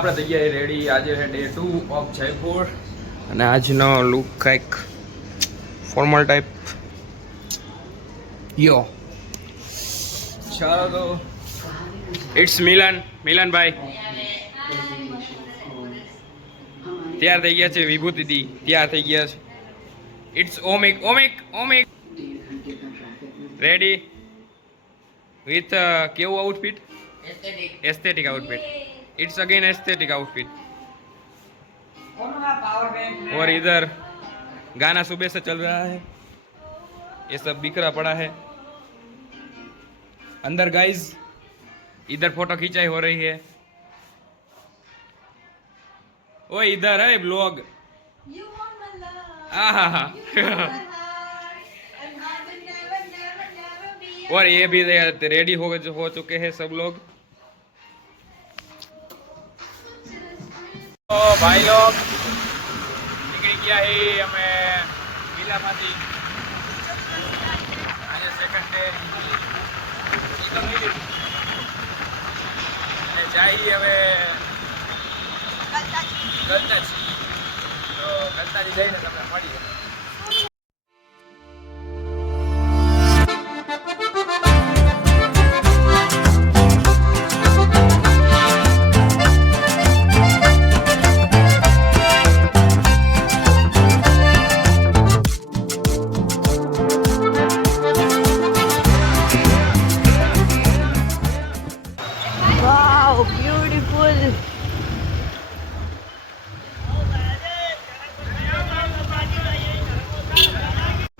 આપણે થઈ ગયા રેડી. આજે છે ડે 2 ઓફ જયપુર અને આજનો લુક કંઈક ફોર્મલ ટાઈપ. યો ચાલો તો ઇટ્સ મિલનભાઈ તૈયાર થઈ ગયા છે. વિભૂતિ દી તૈયાર થઈ ગયા છે. ઇટ્સ ઓમિક રેડી વિથ કેવું outfit? Aesthetic outfit. It's again aesthetic outfit. और इधर गाना सुबह से चल रहा है. ये सब बिखरा पड़ा है अंदर गाइस. इधर फोटो खिंचाई हो रही है. ओ इधर है ब्लॉग. और ये भी रेडी हो चुके हैं सब लोग. तो भाई लोग निकली गया है हमें मिलामाती. आज सेकंड डे जाइए हमें गलताजी. तो गलताजी જઈને તમને મળીએ.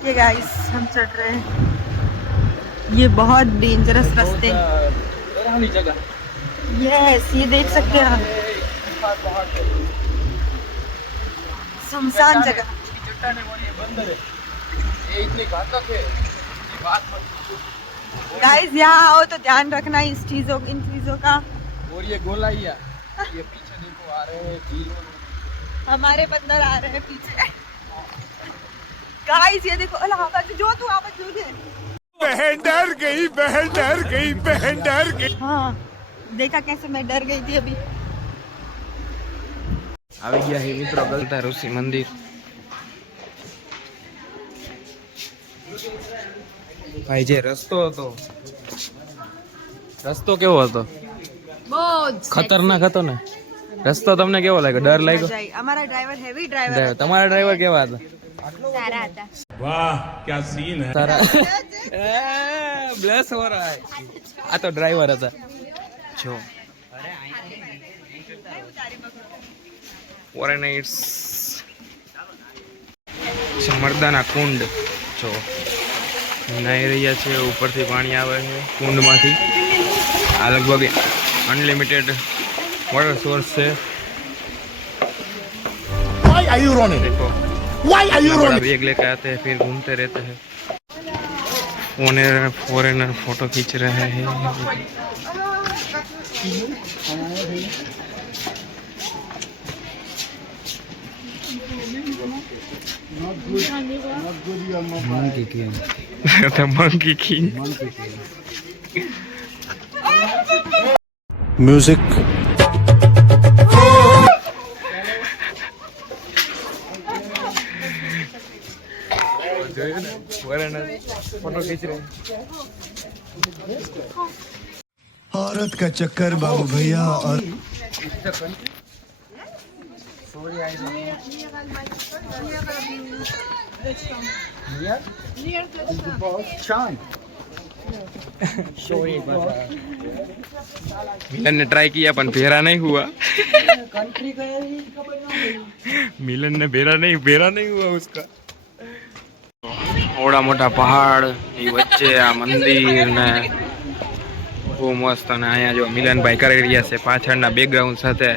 ये गाइस हम चढ़ रहे हैं ये बहुत डेंजरस रास्ते. यस ये देख सकते हैं आप. सुनसान जगह. गाइस यहाँ आओ तो ध्यान रखना इन चीजों का. और ये गोलाइया ये पीछे देखो आ रहे हैं जी. हमारे बंदर आ रहे हैं पीछे. गाइस ये देखो आवाज जो तू आवाज जो दे. बहन डर गई. हाँ देखा कैसे मैं डर गई थी अभी. આવી ગયા છે મિત્રો ગલતા ઋષિ મંદિર. ભાઈ જે રસ્તો કેવો હતો? બહુ ખતરનાક હતો ને રસ્તો. તમને કેવો લાગ્યો? ડર લાગ્યો? અમારા ડ્રાઈવર હેવી ડ્રાઈવર. તમારા ડ્રાઈવર કેવા હતા? સારા હતા. वाह क्या सीन है. સારા. બ્લેસ હો રહા હે. આ તો ડ્રાઈવર હતા જો. ફોરેનર્સ મર્દાના કુંડ જો નાઈ રહ્યા છે. ઉપરથી પાણી આવે છે કુંડમાંથી. આ લગભગ અનલિમિટેડ वाटर सोर्स से. Why are you running? देखो Why are you running? Bag लेकर आते हैं फिर घूमते रहते हैं. फॉरेनर फोटो खींच रहे हैं. Monkey King. Music. फोटो खींच रहे हैं. औरत का चक्कर बाबू भैया. और मिलन ने ट्राई किया पर भेरा नहीं हुआ. मिलन ने भेरा नहीं हुआ उसका. ઓડા મોટા પહાડ ની વચ્ચે આ મંદિર ને બહુ મસ્ત. અને અહીંયા જો મિલનભાઈ કરી રહ્યા છે પાછળના બેકગ્રાઉન્ડ સાથે.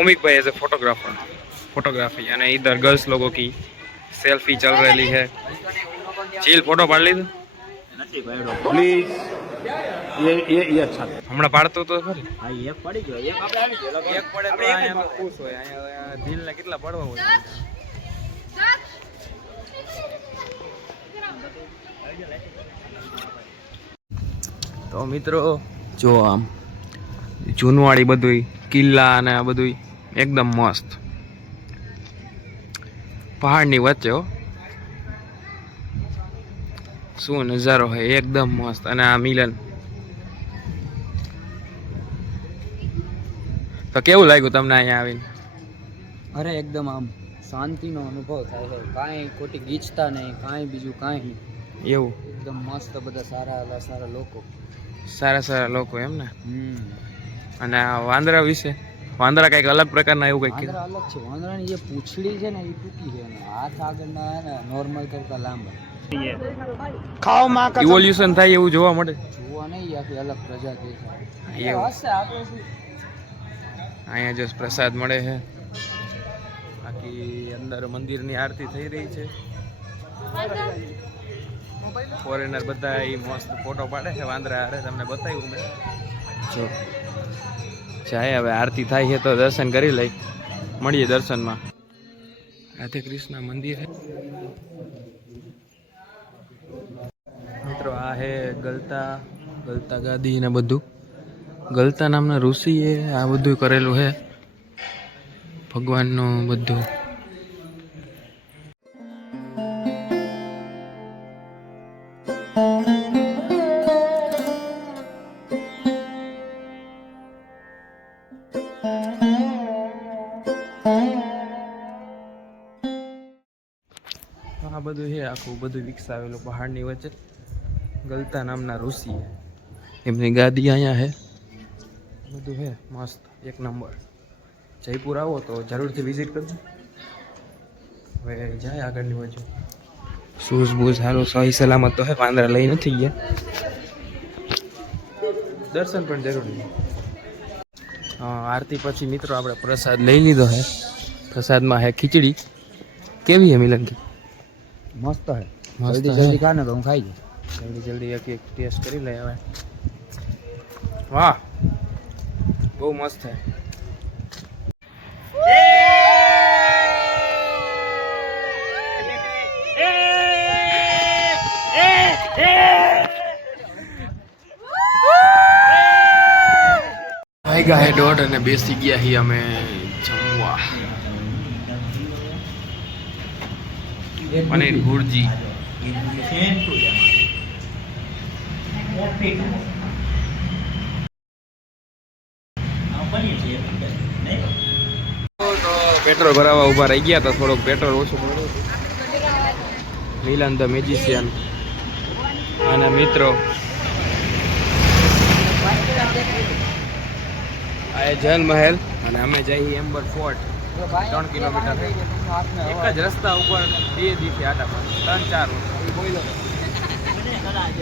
ઓમિકભાઈ એઝ ए फोटोग्राफी. અને इधर गर्ल्स लोगों की सेल्फी चल रही है. ચીલ ફોટો પાડી લીધો? प्लीज ये अच्छा है. હમણાં પાડતો તો ખરી. હા એક પડી ગયો. એક આપણે આવી ગયો. એક પડે તો અહીંયા ખુશ હોય. અહીંયા દિલને કેટલા પડવા હોય. તો મિત્રો જો આમ જૂનવાડી બધું કિલ્લા અને આ બધું એકદમ મસ્ત પહાડની વચ્ચે હો શું નજારો છે એકદમ મસ્ત. અને આ મિલન તો કેવું લાગ્યું તમને અહીંયા આવીને? અરે એકદમ આમ શાંતિનો અનુભવ થાય છે, કાંઈ ખોટી ગીચતા નહીં, કાંઈ બીજું કાંઈ નહીં. એવું એકદમ મસ્ત, બધા સારા લોકો. સારા લોકો એમ ને. અને આ વાંદરા વિશે, વાંદરા કઈક અલગ પ્રકારના એવું કઈક વાંદરા અલગ છે. વાંદરાની જે પૂંછડી છે ને એ ટૂંકી છે અને હાથ આગળના ને નોર્મલ કરતા લાંબા. ઇવોલ્યુશન થાય એવું જોવા મળે. જોવા નહીં, આખી અલગ પ્રજાતિ છે. એવું હશે આપણે શું. અહીંયા જો પ્રસાદ મળે છે. બાકી અંદર મંદિરની આરતી થઈ રહી છે. ફોરેનર બધા એ મસ્ત ફોટો પાડે છે વાંદરા હારે. તમને બતાવ્યું મેં. જો જાય હવે આરતી થાય છે તો દર્શન કરી લઈ. મળીએ દર્શનમાં. રાધે કૃષ્ણ મંદિર છે મિત્રો. આ હે ગલતા ગાદી ને બધું. ગલતા નામના ઋષિએ આ બધું કરેલું છે ભગવાનનું બધું. આ બધું છે આખું બધું વિકસાવેલું પહાડની વચ્ચે. ગલતા નામના ઋષિ એમની ગાદી અહીંયા છે. બધું છે મસ્ત એક નંબર. જયપુર આવો તો જરૂરથી વિઝિટ કરજો. હવે જાય આગળની બાજુ. શૂઝ બૂઝ સારું સહી સલામત તો હે. વાંદરા લઈ નથી ગયા. દર્શન પણ જરૂરી. આરતી પછી મિત્રો આપણે પ્રસાદ લઈ લીધો છે. પ્રસાદમાં હે ખીચડી. કેવી હે મિલનકી? મસ્ત છે. મસ્ત જલ્દી ખા ને તો હું ખાઈ જાઉં. જલ્દી એક ટેસ્ટ કરી લઈએ હવે. વાહ બહુ મસ્ત છે. વાગ્યા હે 1:30 અને બેસી ગયા હી અમે જમવા. પનીર ભુરજી. પેટ્રોલ ભરાવા ઉભા રહી ગયા તો થોડુંક પેટ્રોલ ઓછું મળ્યું. મિલન ધ મેજિશિયન અને મિત્રો આ જલ મહેલ અને અમે જઈએ એમ્બર ફોર્ટ. 3 કિલોમીટર એક જ રસ્તા ઉપર 2 દિવસે આટા પર 3-4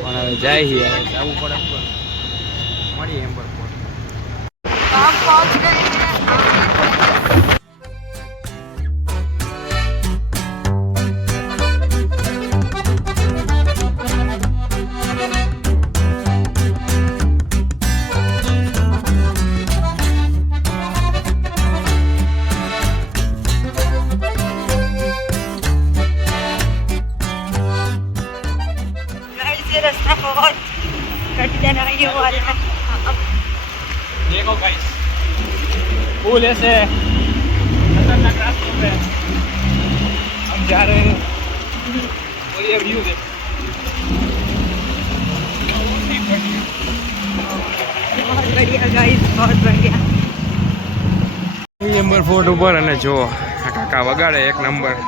પણ હવે જાય જવું પડે. મળીએ એમ્બર ફોર્ટ. रास्ता बहुत कठिन है ये वाला. देखो गाइस पुल ऐसे खतरनाक रास्तों पे हम जा रहे हैं और ये व्यू देखो. बहुत बढ़िया गाइस, बहुत बढ़िया. એમ્બર ફોર્ટ ઉપર અને જો કાકા વગાડે એક નંબર.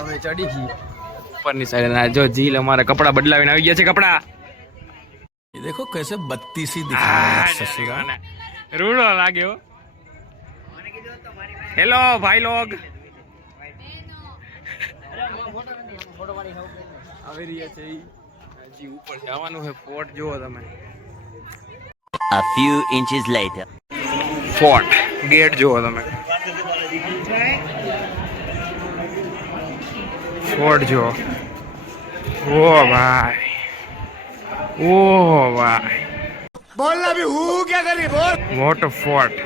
હવે ચડી ગઈ ઉપરની સાઈડ. ના જો જીલ અમારા કપડા બદલાવીને આવી ગયા છે. કપડા देखो कैसे बत्तीसी दिखा रहा है. રૂડો લાગ્યો. હેલો ભાઈ લોગ. આવી રહ્યા છે હજી ઉપર જવાનું છે. ફોર્ટ જુઓ તમે. A few inches later. Fort gate જુઓ તમે, ફોર્ટ જુઓ. ઓ ભાઈ, ઓ ભાઈ, બોલ અભી હું ક્યાં કરી બોલ. What fort.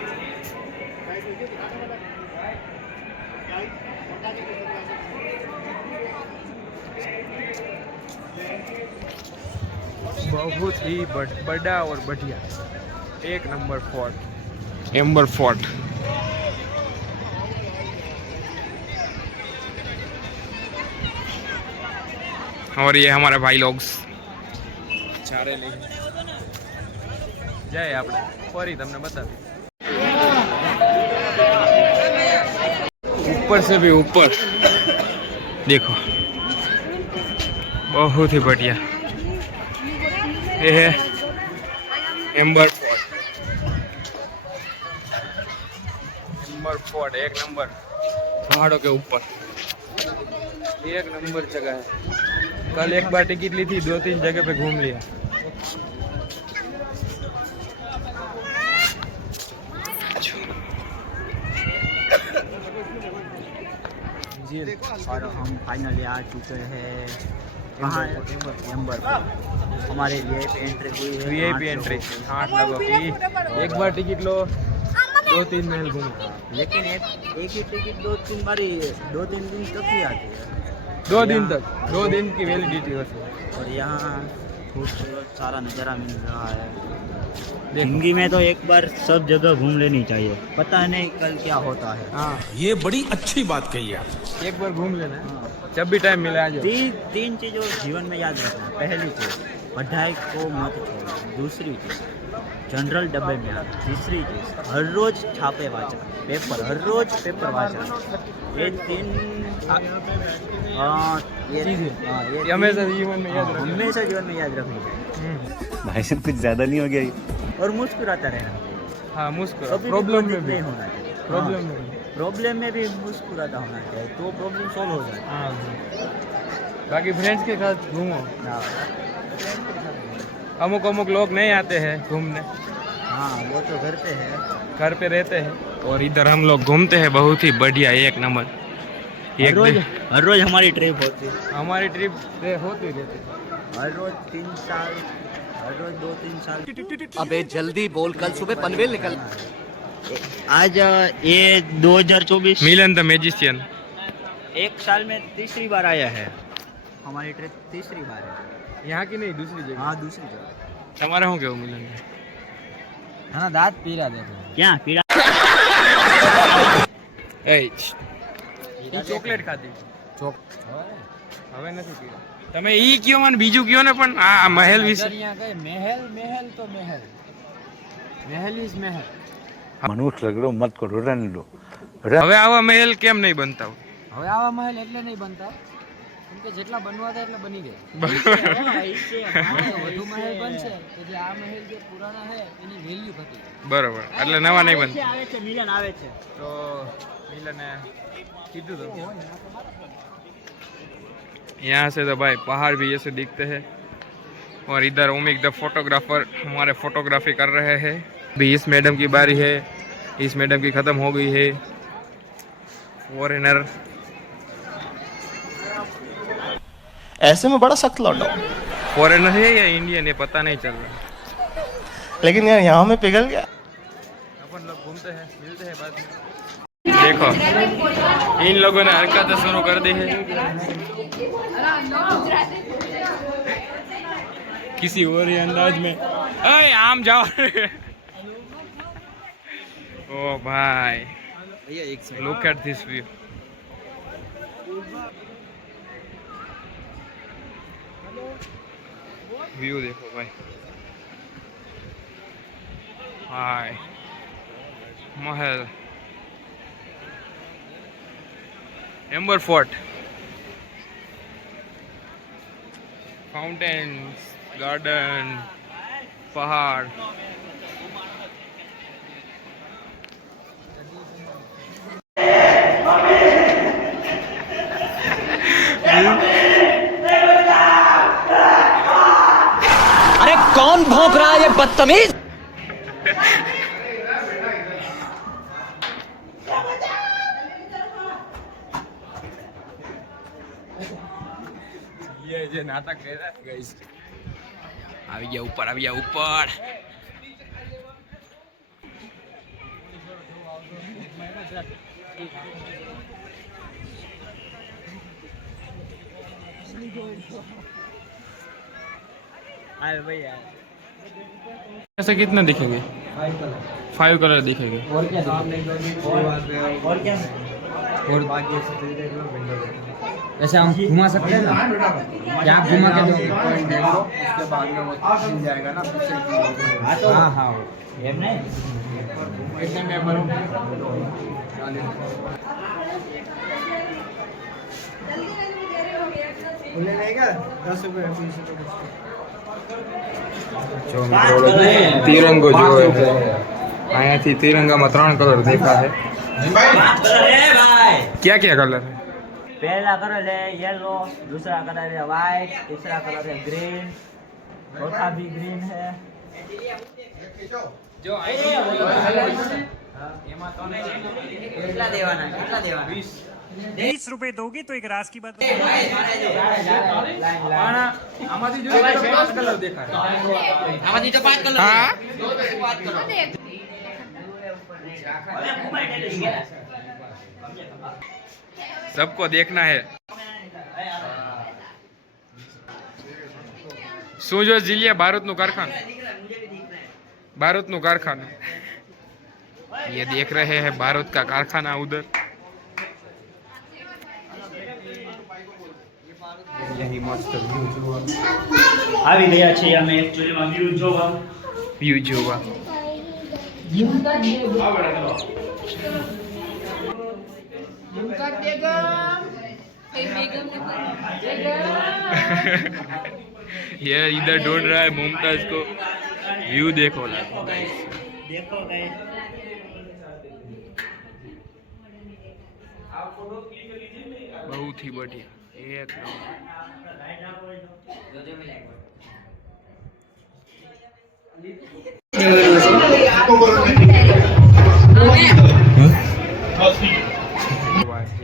बहुत ही बड़ा और बढ़िया एक नंबर फोर्ट, एम्बर फोर्ट. और ये हमारे भाई लोग चारे ले जाए આપણે ફરી તમને બતાવી. ऊपर से भी ऊपर देखो, बहुत ही बढ़िया. ये है एम्बर फोर्ट. एम्बर फोर्ट एक नंबर पहाड़ों के ऊपर, एक नंबर जगह है. कल एक बार टिकट ली थी, 2-3 जगह पे घूम लिया. और हम फाइनली आ चुके हैं कहाँ, एम्बर. हमारे वीआईपी एंट्री हुई है. वीआईपी एंट्री 8 लोगों की. एक बार टिकट लो, 2-3 महल घूमो. लेकिन एक ही टिकट 2-3 बारी 2-3 दिन तक ही आती है. 2 दिन तक, 2 दिन की वैलिडिटी होती है. और यहाँ खूबसूरत सारा नज़ारा मिल रहा है. जिंदगी में तो एक बार सब जगह घूम लेनी चाहिए, पता नहीं कल क्या होता है. हाँ, ये बड़ी अच्छी बात कही है. एक बार घूम लेना है. जब भी टाइम मिले आ जाओ. तीन चीज़ों जीवन में याद रखना. पहली चीज़, पढ़ाई को मत छोड़ो. दूसरी चीज़, जनरल डब्बे में आना. तीसरी चीज़, हर रोज छापे वाचन, पेपर, हर रोज पेपर वाचन. ये तीन ये हमेशा जीवन में याद रखना. हमेशा जीवन में याद रखनी चाहिए. भाई साहब कुछ ज्यादा नहीं हो गया ये? और मुस्कुराता रहना. हाँ, मुस्कुरा. कभी प्रॉब्लम में नहीं भी होना चाहिए. प्रॉब्लम में भी. प्रॉब्लम में भी मुस्कुराता होना चाहिए, तो प्रॉब्लम सॉल्व हो जाए. हाँ, बाकी फ्रेंड्स के साथ घूमो. अमुक अमुक लोग नहीं आते हैं घूमने. हाँ, वो तो करते हैं. घर पे रहते हैं. और इधर हम लोग घूमते हैं. बहुत ही बढ़िया, एक नंबर. हर रोज हमारी ट्रिप होती है. हमारी ट्रिप होती रहती है. हर रोज 3 साल, हर रोज 2-3 साल. अबे जल्दी बोल, कल सुबह पनवेल निकल. आज ये 2024 मिलन द मैजिशियन. एक साल में तीसरी बार आया है. हमारी ट्रिप तीसरी बार है. यहाँ की नहीं, दूसरी जगह. हाँ, दूसरी जगह. તમારે શું કેવું મિલન? हाँ, दांत पीरा देखो. क्या पीरा? એ ચોકલેટ ખાધી. હવે નથી પીવા. તમે ઈ કયો મને, બીજું કયો ને. પણ આ મહેલ વિશે महल तो महल, महल इज महल. मनुष्य लगड़ो मत करो, रहने दो. હવે આવા મહેલ કેમ નહીં બનતા હોય? હવે આવા મહેલ એટલે નહીં બનતા કેમ કે જેટલા બનવા હતા એટલા બની ગયા. વધુ મહેલ બનશે તો જે આ મહેલ જે પુરાણા છે એની વેલ્યુ ઘટી. બરોબર, એટલે નવા નહીં બનતા. આવે છે મિલન આવે છે. તો મિલને કીધું તો यहाँ से तो भाई पहाड़ भी ऐसे दिखते हैं. और इधर उमिक द फोटोग्राफर हमारे फोटोग्राफी कर रहे हैं. अभी इस मैडम की बारी है. इस मैडम की ख़त्म हो गई है. फॉरेनर ऐसे में बड़ा सख्त लौटा, फॉरेनर है या इंडियन है पता नहीं चल रहा. लेकिन यार यहाँ में पिघल गया. अपन लोग घूमते हैं, मिलते हैं बाद में. देखो इन लोगों ने हरकतें शुरू कर दी है. किसी और ही अंदाज में. अरे आम जाओ. ओ भाई, look at this view. View देखो भाई. हाय महल, एम्बर फोर्ट, फाउंटेन्स, गार्डन, पहाड़. अरे कौन भौंक रहा है ये बदतमीज? ये જે નાટક કર્યા ગાઈસ આવી ગયા ઉપર આવી ગયા ઉપર अरे भैया ऐसे कितना दिखेंगे 5 कलर दिखेंगे और क्या और बाकी देख लो विंडो ऐसे हम घुमा सकते हैं ना क्या आप घुमा के दो उसके बाद में वो मिल जाएगा ना हाँ हाँ ये नहीं कितने में भरूं જો મિત્રો તિરંગો જોવે છે અહીંયાથી તિરંગામાં 3 કલર દેખાય क्या क्या कलर है पहला कलर है येलो, दूसरा कलर है व्हाइट, तीसरा कलर है ग्रीन, चौथा भी ग्रीन है। जो कितना देवाना 20 रुपए दोगी तो एक रास की बात આમાંથી જો 5 કલર દેખાય आवाज तो 5 कलर હા सबको देखना है सूजो जिलिया बारूद नु कारखाना ये देख रहे हैं बारूद का कारखाना उधर यही मस्त આવી ગયા છે અમે એક્ચ્યુઅલી માં વ્યૂ જોવા ये इधर ढूंढ रहा है मुमताज को व्यू देखो ना देखो गाइस बहुत ही बढ़िया एक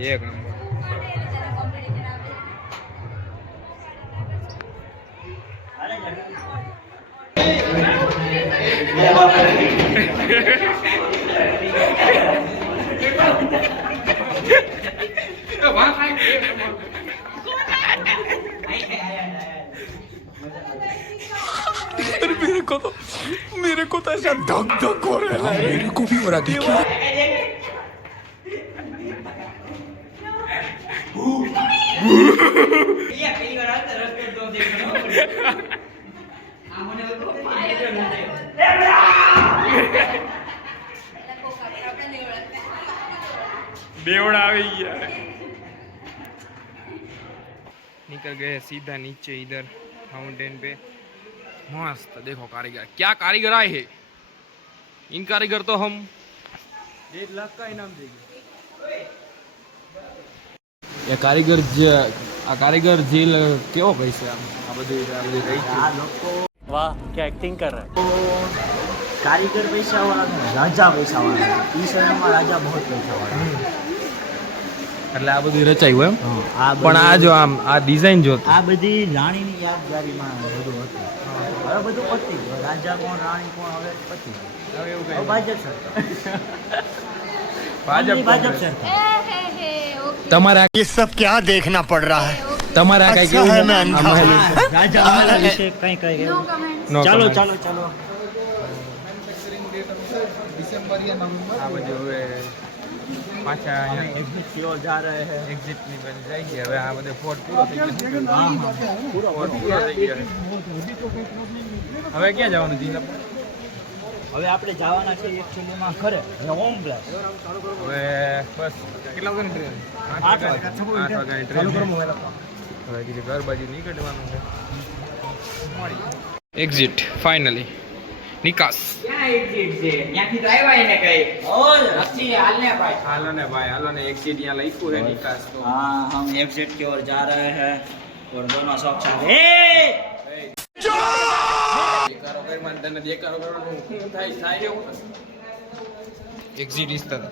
एक नंबर मेरे को तो ऐसा धक धक हो रहा है मेरे को भी हो रहा देखिए बेवड़ा आ गया निकल गए सीधा नीचे इधर माउंटेन पे मस्त देखो कारीगर क्या कारीगर आए हैं इन कारीगर तो हम 1 लाख का इनाम देंगे ये कारीगर आ कारीगर जेल केવો પૈસે આ બધી રહી આ લોકો વાહ क्या एक्टिंग कर रहे हैं कारीगर पैसा वाला नहीं राजा पैसा वाला है इस समय में राजा बहुत पैसा वाला है એટલે આ બધું રચાયું એમ આ પણ આ જો આમ આ ડિઝાઇન જો આ બધી રાણીની યાદગારીમાં બધું હતું હવે બધું પતી ગયું રાજા કોણ રાણી કોણ હવે પતી ગયું હવે એવું હવે ભાજપ સરકાર ભાજપ સરકાર તમારા ये सब क्या देखना पड़ रहा है તમારા કઈ अच्छा है मैं કેવું अंधा हूँ। રાજા વાળા વિશે કઈ કઈ No ચાલો comment. ચાલો ચાલો આ બધું હવે પાછા एग्जिट की ओर जा रहे हैं એક્ઝિટ ની બાજુ જાય છે હવે આ બધે ફોર્ટ પૂરો થઈ ગયો ફોર્ટ પૂરો થઈ ગયો હવે ક્યાં જવાનું છે હવે આપણે જવાના છે એકચ્યુઅલીમાં ઘરે ઓમ બ્લાસ હવે બસ કેટલા વાગ્યાની ટ્રેન 8 વાગે 8 વાગ્યાની ટ્રેન હવે કીધું ઘર બાજુ નીકળવાનું છે એક્ઝિટ ફાઇનલી નિકાસ હાલો ને ભાઈ હાલો ને એક્ઝિટ यहाँ લખ્યું है નિકાસ તો हाँ हम एग्जिट की ओर जा रहे हैं और दोनों सब साथ દેકારો કરી મને તને દેકારો કરવાનું શું થાય એવું एग्जिट इस तरह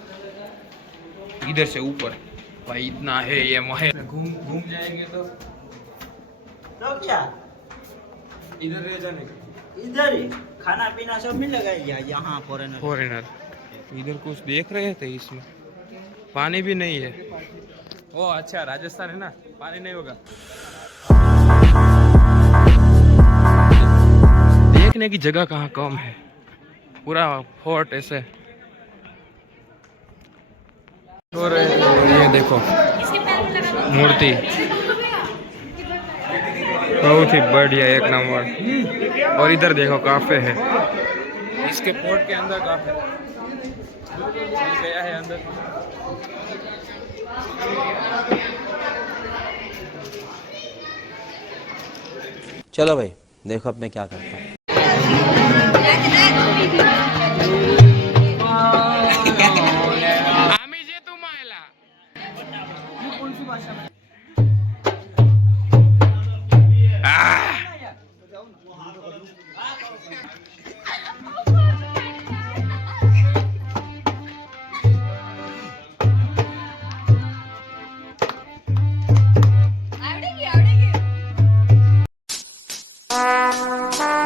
इधर से ऊपर भाई इतना है ये महल, घूम घूम जाएंगे तो क्या इधर रह जाने का। इधर ही खाना पीना सब मिलेगा यहाँ फॉरेनर। फॉरेनर इधर कुछ देख रहे थे, इसमें पानी भी नहीं है। ओ अच्छा, राजस्थान है ना, पानी नहीं होगा। देखने की जगह कहाँ कम है, पूरा फोर्ट ऐसे। और ये देखो मूर्ति बहुत ही बढ़िया, एक नंबर। और इधर देखो काफे है, इसके फोर्ट के अंदर काफे गया है अंदर। चलो भाई देखो अब मैं क्या करता हूँ।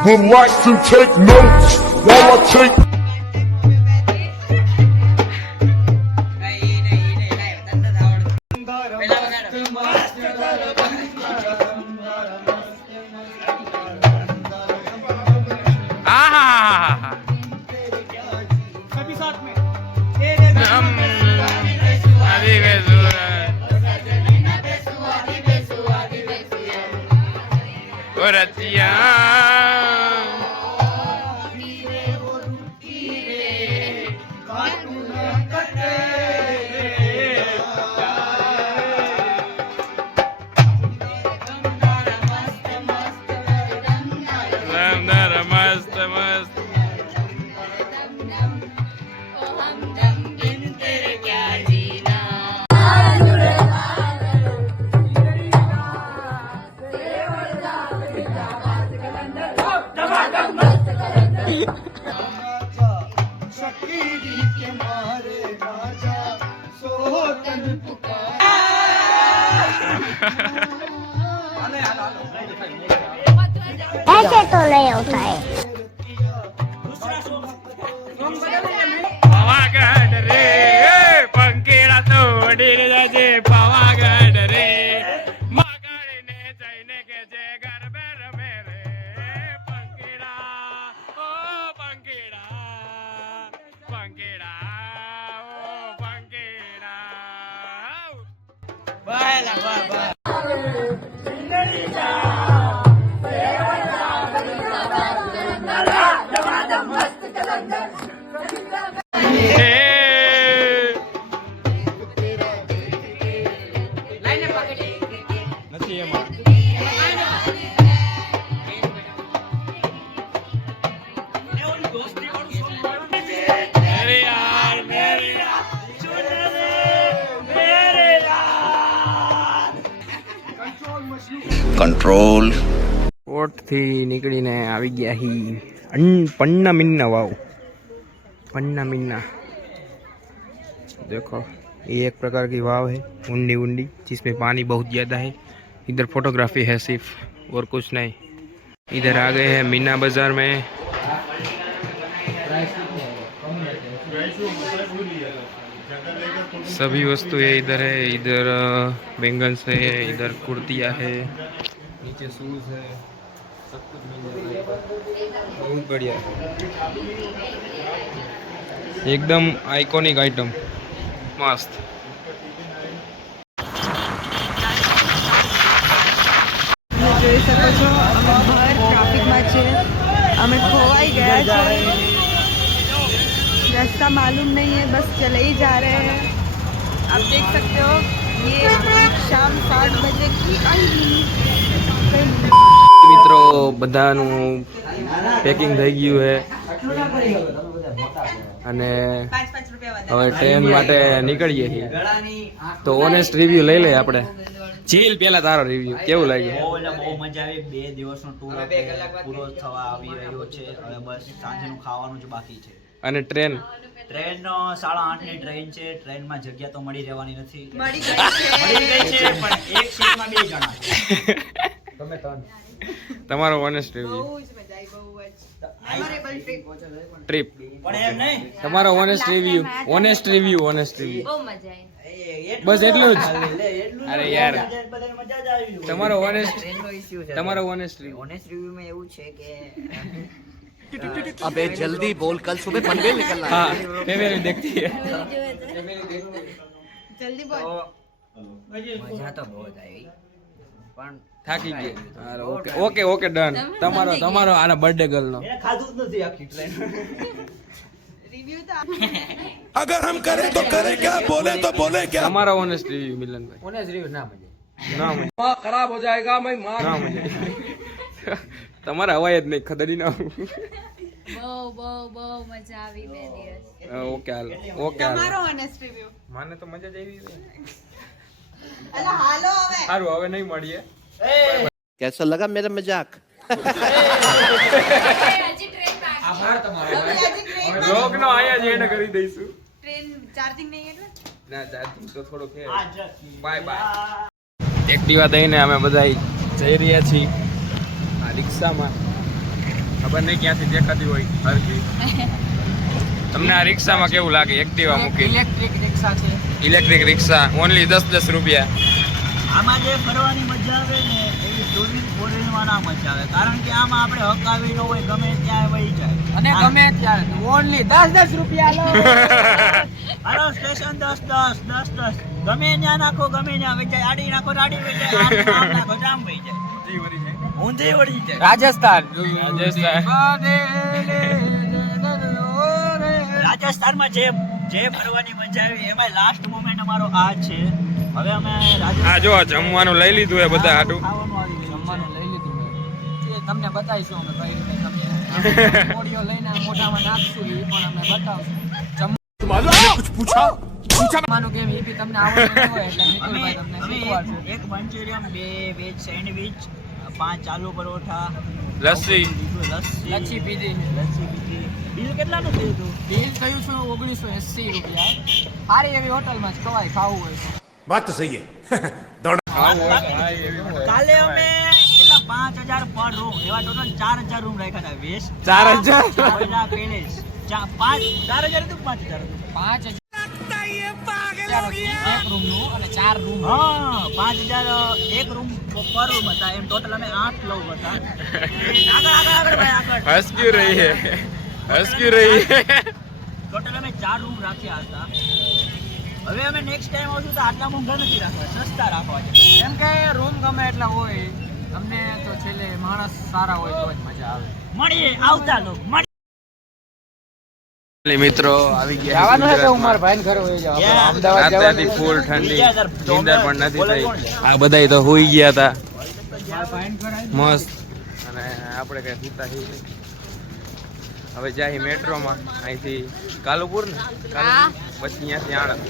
Would like to take notes while I take. सभी साथ में मस्त मस्त। ऐसे तो नहीं होता है। पावागढ़ रे पंकेड़ा तोड़ी जाजे पावागढ़ रे मगड़ ने जाने के जे घर बेर मेरे पंकेड़ा ओ पंकेड़ा पंकेड़ा ओ पंकेड़ा। वाह वाह वाह। નથી એમાં मेरे यार सुन रे मेरे यार। कंट्रोल કોટ થી નીકળીને આવી ગયા હી પન્ના મિન્ના વાવ। पन्ना मिन्ना देखो, ये एक प्रकार की वाव है उंडी उंडी, जिसमें पानी बहुत ज़्यादा है। इधर फोटोग्राफी है सिर्फ, और कुछ नहीं। इधर आ गए हैं मीना बाज़ार में। सभी वस्तुएं इधर है। इधर बैंगल्स है, इधर कुर्तियाँ है, नीचे शूज़ है, सब कुछ मिल जाता है। बहुत बढ़िया, एकदम आइकॉनिक आइटम, मस्त। જોઈ શકો છો અમે બહાર ટ્રાફિકમાં છે, અમે ખોવાઈ ગયા છે, रास्ता मालूम नहीं है, बस चले ही जा रहे हैं। आप देख सकते हो ये शाम 7 बजे की મિત્રો બધાનું પેકિંગ થઈ ગયું છે અને હવે ટ્રેન માટે નીકળીએ છીએ। તો ઓનેસ્ટ રિવ્યુ લઈ લઈએ આપણે। ચીલ પહેલા તારો રિવ્યુ કેવું લાગ્યું? બહુ મજા આવી। 2 દિવસનો ટૂર પૂરો થવા આવી રહ્યો છે। હવે બસ સાંજનું ખાવાનું જ બાકી છે। અને ટ્રેન ટ્રેન 8:30 ની ટ્રેન છે. ટ્રેનમાં જગ્યા તો મળી રહેવાની નથી. મળી ગઈ છે પણ એક સીટમાં 2 જણા છે. તમે ત્રણ. તમારો ઓનેસ્ટ રિવ્યુ. બહુ જ મજા આવી, બહુ જ મેમોરેબલ ટ્રીપ. પણ એમ નહીં. તમારો ઓનેસ્ટ રિવ્યુ. Honest review. બહુ મજા આવી. બસ એટલું જ. એટલું અરે જ. યાર. બધાને મજા જ આવી. તમારો ઓનેસ્ટ ટ્રેનનો ઇશ્યુ છે. તમારો ઓનેસ્ટ રિવ્યુ. ઓનેસ્ટ રિવ્યુમાં એવું છે કે अबे जल्दी बोल कल सुबह पनवेल निकलना है। हाँ फैमिली देखती है. જલ્દી બોલ. મજા તો બહુ જ આવી પણ થાકી ગયા. હાલો, ઓકે ઓકે ડન. તમારો આના બર્થડે ગર્લ નો. એને ખાધું જ નથી આખી ટ્રેન. રિવ્યુ તો अगर हम करें तो करें क्या, बोले तो बोले क्या। તમારો ઓનેસ્ટ રિવ્યુ મિલનભાઈ. ઓનેસ્ટ રિવ્યુ ના મજા. ના મજા. ખરાબ હો જાયેગા ભાઈ. ના મજા. તમારા અવાજ જ નહીં ખદડી ના. બહુ મજા આવી 2 દિવસ. ઓકે હાલો. ઓકે હાલો. તમારો ઓનેસ્ટ રિવ્યુ. મને તો મજા જ આવી. અલા હાલો હવે. સારું હવે નહીં મળીએ. कैसा लगा मेरा मजाक? હજી ટ્રેન બાકી. આભાર તમારો. હવે હજી ટ્રેન બ્લોગ નો આયા જ એને કરી દઈશું. ટ્રેન ચાર્જિંગ નહીં એટલે ના ચાર્જિંગ તો થોડો છે. Bye bye. એક્ટિવા દઈને અમે બધા જઈ રહ્યા છીએ આ રિક્ષામાં. ખબર નહીં ક્યાંથી દેખાતી હોય હરકી. તમને આ રિક્ષામાં કેવું લાગે? એક્ટિવા મૂકી ઇલેક્ટ્રિક રિક્ષા છે. ઇલેક્ટ્રિક રિક્ષા ઓનલી 10 રૂપિયા. આમાં જે ફરવાની મજા આવે ને એવી ટુરિંગ ફોરેનમાં ના મજા આવે કારણ કે આમાં આપણે હકાવી ન હોય ગમે ત્યાં વહી જાય અને ગમે ત્યારે ઓનલી 10 રૂપિયા લો. હાલો સ્ટેશન 10 ગમે ત્યાં નાખો ગમે ત્યાં વહી જાય. આડી નાખો આડી વહી જાય. આમ નાખો આમ વહી જાય. ઊંધી વળી જાય. રાજસ્થાન. રાજસ્થાનમાં જે ફરવાની મજા આવી એમાં લાસ્ટ મોમેન્ટ અમારો આ છે. હવે અમે આ જો જમવાનું લઈ લીધું એ બધા હાટું. ખાવાનું આવી ગયું છે. જમવાનું લઈ લીધું એ તમને બતાવીશું અમે કઈ રીતે તમને કોડીઓ લઈને મોઢામાં નાખશું એ પણ અમે બતાવશું. कुछ पूछा જમવાનું કેમ એ બી તમને આવડતું હોય એટલે મિતુલભાઈ તમને અમે શીખવાડશે. એક Manchurian 2 veg sandwich 5 aloo paratha lassi. લચ્છી પીધી. બિલ કેટલાનું થયું હતું? બિલ થયું છે 1980 રૂપિયા. સારી એવી હોટલમાં જ ખવાય ખાવું હોય તો. बात तो सही है કાલે અમે કેટલા 5000 પર રૂમ એવા ટોટલ 4000 રૂમ રાખ્યા હતા. વેસ્ટ 4000? પહેલા પેલેસ 4000 હતું 5000 હતું. 5000 એક રૂમનું અને 4 રૂમ. હા 5000 એક રૂમ પર રૂમ હતા એમ ટોટલ અમે 8 લોગ હતા. આગળ ભાઈ આગળ. હસ ક્યું રહી હે? હસ ક્યું રહી હે? ટોટલ અમે 4 રૂમ રાખ્યા હતા. હવે અમે નેક્સ્ટ ટાઈમ આવશું તો આટલા મોંઘા નથી રાખવા, સસ્તા રાખવા છે. કેમ કે રૂમ ગમે એટલા હોય તમને તો છેલ્લે માણસ સારા હોય તો જ મજા આવે. મળીએ આવતા લોક મિત્રો આવી ગયા. જવાનું છે તો ઉમર ભાઈ ઘરે હોય જાવ. Yeah. અમદાવાદ રાત્રેથી જવાનું ફૂલ ઠંડી. નીંદર પણ નથી થઈ. આ બધાય તો હુઈ ગયા હતા મસ્ત. અને આપણે કઈ સુતા છીએ નહીં. હવે જાય મેટ્રોમાં અહીંથી કાલુપુર ને પછી ત્યાંથી આણંદ.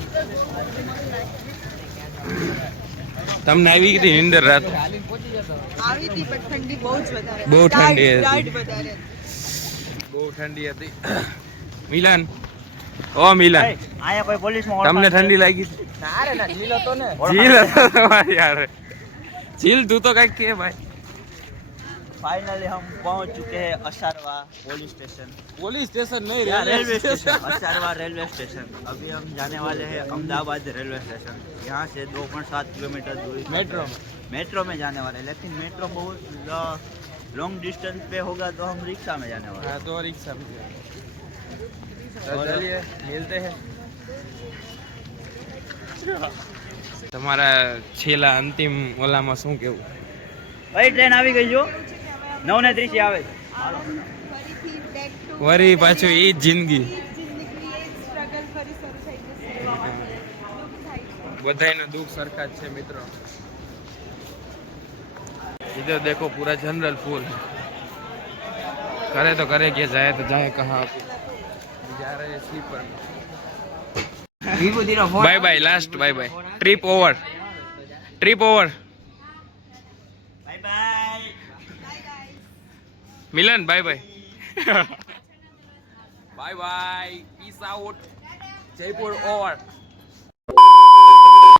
તમને આવી ગઈ નીંદર રાત? આવી હતી પણ ઠંડી બહુ જ વધારે. બહુ ઠંડી હતી. ટાઢ વધારે. બહુ ઠંડી હતી. મિલન, ઓ મિલન, આયા કોઈ પોલીસમાં તમને ઠંડી લાગી? ના રે ના જીલો તો ને. જીલ હતો તમારી યાર. જીલ તું તો કઈક કે ભાઈ. फाइनली हम पहुंच चुके हैं Asarwa police station. Police station नहीं, railway station. Asarwa railway station. अभी हम जाने वाले हैं अहमदाबाद रेलवे स्टेशन। यहाँ से 2.7 किलोमीटर दूरी मेट्रो में जाने वाले हैं, लेकिन मेट्रो बहुत लॉन्ग डिस्टेंस पे होगा तो हम रिक्शा में जाने वाले हैं। तो रिक्शा में तो चलिए मिलते हैं। તમારા છેલ્લા અંતિમ ઓલામાં શું કેવું? ભાઈ ટ્રેન આવી ગઈ જો 9:30 આવે વરી પાછું ઈ જ જિંદગી બધાયનું દુઃખ સરખા જ છે મિત્રો। इधर देखो पूरा जनरल फुल। करे तो करे क्या, जाए तो जाए कहाँ? जा रहे हैं sleeper. Bye bye, last bye bye, trip over, trip over. Bye bye Milan bye bye. Bye bye, peace out, Jaipur over.